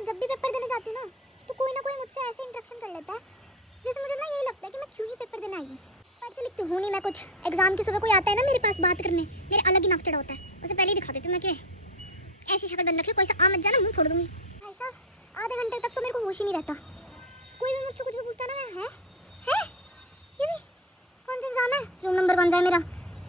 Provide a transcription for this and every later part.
मैं जब भी पेपर देने जाती हूँ ना तो कोई ना कोई मुझसे ऐसे इंट्रैक्शन कर लेता है जैसे मुझे ना यही लगता है कि मैं क्यों ही पेपर देने आई हूँ। पढ़ती लिखती हूँ नहीं मैं कुछ। एग्जाम की सुबह कोई आता है ना मेरे पास बात करने, मेरे अलग ही नाक चढ़ा होता है, उसे पहले ही दिखा देती हूँ मैं कि ऐसी शक्ल बन रखी है, कोई सा आ मत जाना मुँह फोड़ दूँगी। भाई साहब आधे घंटे तक तो मेरे को होश ही नहीं रहता। कोई भी मुझसे कुछ भी पूछता है ना मैं है ये भी कौन सा एग्जाम है, रूम नंबर कौन सा है मेरा,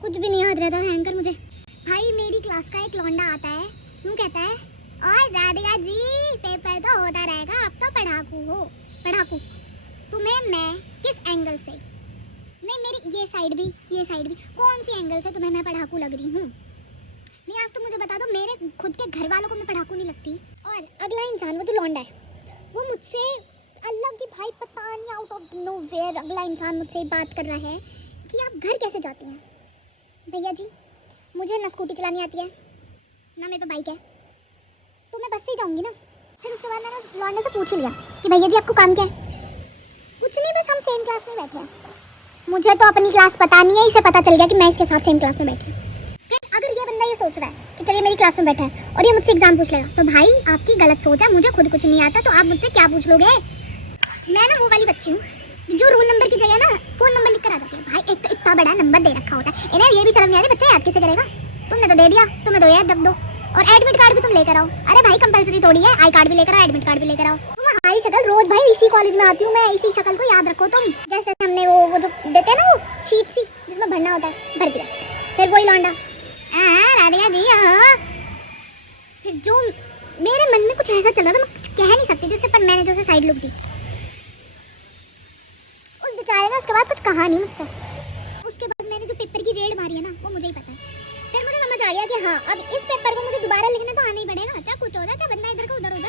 कुछ भी नहीं याद रहता है हैंकर मुझे। भाई मेरी क्लास का एक लौंडा आता है, यूँ कहता है और राधिका जी पेपर तो होता रहेगा, आप तो पढ़ाकू हो। पढ़ाकू तुम्हें मैं किस एंगल से, नहीं मेरी ये साइड भी कौन सी एंगल से तुम्हें मैं पढ़ाकू लग रही हूँ? नहीं आज तो मुझे बता दो, मेरे खुद के घर वालों को मैं पढ़ाकू नहीं लगती। और अगला इंसान वो जो लौंडा है वो मुझसे अलग ही, भाई पता नहीं आउट ऑफ नोवेयर अगला इंसान मुझसे बात कर रहा है कि आप घर कैसे जाती हैं। भैया जी मुझे ना स्कूटी चलानी आती है ना मेरे पे बाइक है, तो मैं बस से ही जाऊँगी ना। फिर उसके बाद मैंने उस लौंडे से पूछ ही लिया कि भैया जी आपको काम क्या है। कुछ नहीं बस हम सेम क्लास में बैठे हैं। मुझे तो अपनी क्लास पता नहीं है, इसे पता चल गया कि मैं इसके साथ सेम क्लास में बैठी हूँ। फिर अगर ये बंदा ये सोच रहा है कि चलिए मेरी क्लास में बैठा है और ये मुझसे एग्जाम पूछ लेगा, तो भाई आपकी गलत सोच है। मुझे खुद कुछ नहीं आता तो आप मुझसे क्या पूछ लोगे। मैं ना वो वाली बच्ची हूँ जो रोल नंबर की जगह ना फोन नंबर लिख कर आ जाती है। भाई एक तो इतना बड़ा नंबर दे रखा होता है, इन्हें ये भी शर्म नहीं आती बच्चा याद कैसे करेगा। तुमने तो दे दिया, तुम्हें दो यार रख दो, और एडमिट कार्ड भी तुम लेकर आओ। अरे भाई कंपलसरी थोड़ी है, आई कार्ड भी लेकर आओ, एडमिट कार्ड भी लेकर आओ। तुम्हारी शक्ल रोज भाई इसी कॉलेज में आती हूँ मैं, इसी शक्ल को याद रखो तुम। जैसे हमने वो जो देते हैं ना वो शीट सी जिसमें भरना होता है, भर दिया। फिर वही लौंडा राधिका दी फिर जो मेरे मन में कुछ ऐसा चल रहा था मैं कुछ कह नहीं सकती थी उससे, पर मैंने जो उसे साइड लुक दी। उस बेचारे ने उसके बाद कुछ कहा नहीं मुझसे। उसके बाद मैंने जो पेपर की रेड मारी है ना वो मुझे ही पता है। फिर मुझे समझ आ गया कि हाँ अब इस पेपर को मुझे दोबारा लिखने तो आना ही पड़ेगा, चाहे कुछ हो जाए, चाहे बंदा इधर का उधर हो जाए।